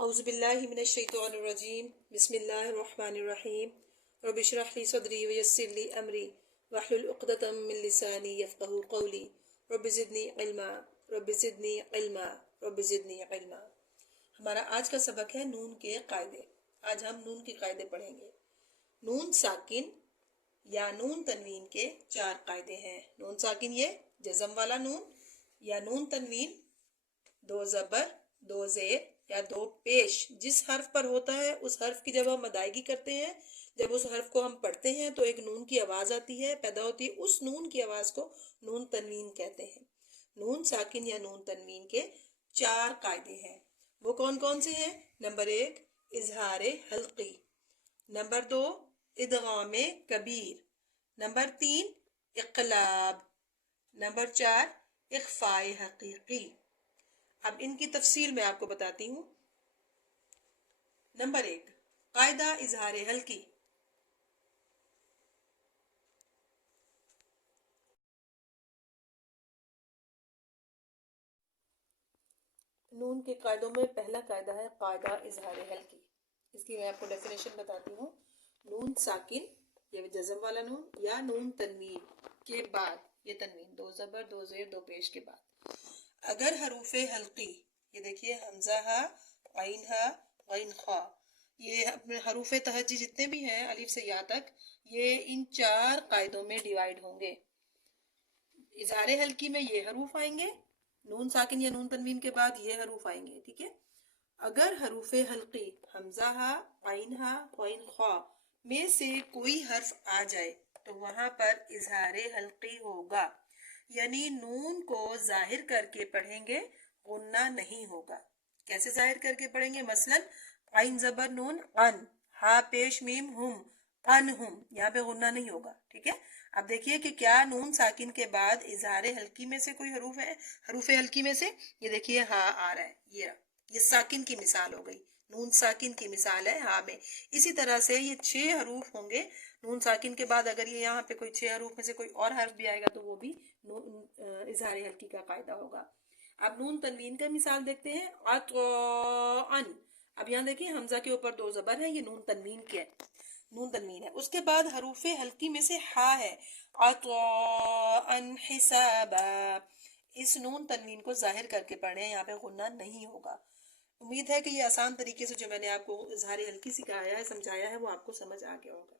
اعوذ باللہ من الشیطان الرجیم بسم اللہ الرحمن الرحیم رب اشرح لی صدری ویسر لی امری واحلل عقدۃ من لسانی یفقہوا قولی رب زدنی علما رب زدنی علما رب زدنی علما۔ ہمارا آج کا سبق ہے نون کے قاعدے۔ آج ہم نون کے قاعدے پڑھیں گے۔ نون ساکن یا نون تنوین کے 4 قاعدے ہیں۔ نون ساکن یہ جزم والا نون، یا نون تنوین 2 زبر 2 زیر یا 2 پیش جس حرف پر ہوتا ہے اس حرف کی جب ہم ادائیگی کرتے ہیں، جب اس حرف کو ہم پڑھتے ہیں تو ایک نون کی آواز آتی ہے، پیدا ہوتی ہے، اس نون کی آواز کو نون تنوین کہتے ہیں۔ نون ساکن یا نون تنوین کے 4 قاعدے ہیں۔ وہ کون کون سے ہیں؟ نمبر 1 اظہار حلقی، نمبر 2 ادغام کبیر، نمبر 3 اقلاب، نمبر 4 اخفاء حقیقی۔ اب ان کی تفصیل میں آپ کو بتاتی ہوں۔ نمبر 1 قاعدہ اظہار حلقی۔ نون کے قاعدوں میں پہلا قاعدہ ہے قاعدہ اظہار حلقی۔ اس کی میں آپ کو ڈیفینیشن بتاتی ہوں۔ نون ساکن یہ جزم والا نون یا نون تنوین کے بعد، یہ تنوین 2 زبر 2 زیر 2 پیش کے بعد اگر حروف حلقی، یہ دیکھیے حمزہ ہا، عین ہا، غین خا، یہ حروف تہجی جتنے بھی ہیں الف سے یا تک، یہ ان 4 قاعدوں میں ڈیوائیڈ ہوں گے۔ اظہار حلقی میں یہ حروف آئیں گے، نون ساکن یا نون تنوین کے بعد یہ حروف آئیں گے، ٹھیک ہے۔ اگر حروف حلقی حمزہ ہا، عین ہا، غین خا میں سے کوئی حرف آ جائے تو وہاں پر اظہار حلقی ہوگا، یعنی نون کو ظاہر کر کے پڑھیں گے، غنہ نہیں ہوگا۔ کیسے ظاہر کر کے پڑھیں گے؟ مثلا عین زبر نون ان، ہا پیش میم ہم، انہم، یہاں پہ غنہ نہیں ہوگا، ٹھیک ہے۔ اب دیکھیے کہ کیا نون ساکن کے بعد اظہار حلقی میں سے کوئی حروف ہے؟ حروف حلقی میں سے یہ دیکھیے ہا آ رہا ہے، یہ ساکن کی مثال ہو گئی، نون ساکن کی مثال ہے ہا میں۔ اسی طرح سے یہ 6 حروف ہوں گے نون ساکن کے بعد، اگر یہ یہاں پہ کوئی 6 حروف میں سے کوئی اور حرف بھی آئے گا تو وہ بھی اظہار حلقی کا قاعدہ ہوگا۔ اب نون تنوین کا مثال دیکھتے ہیں، عطاءً۔ اب یہاں دیکھیں حمزہ کے اوپر 2 زبر ہے، یہ نون تنوین ہے۔ اس کے بعد حروف حلقی میں سے ہا ہے، عطاءً حسابا۔ اس نون تنوین کو ظاہر کر کے پڑھیں، یہاں پہ غنہ نہیں ہوگا۔ امید ہے کہ یہ آسان طریقے سے جو میں نے آپ کو اظہار حلقی سکھایا ہے، سمجھایا ہے، وہ آپ کو سمجھ آ گیا ہوگا۔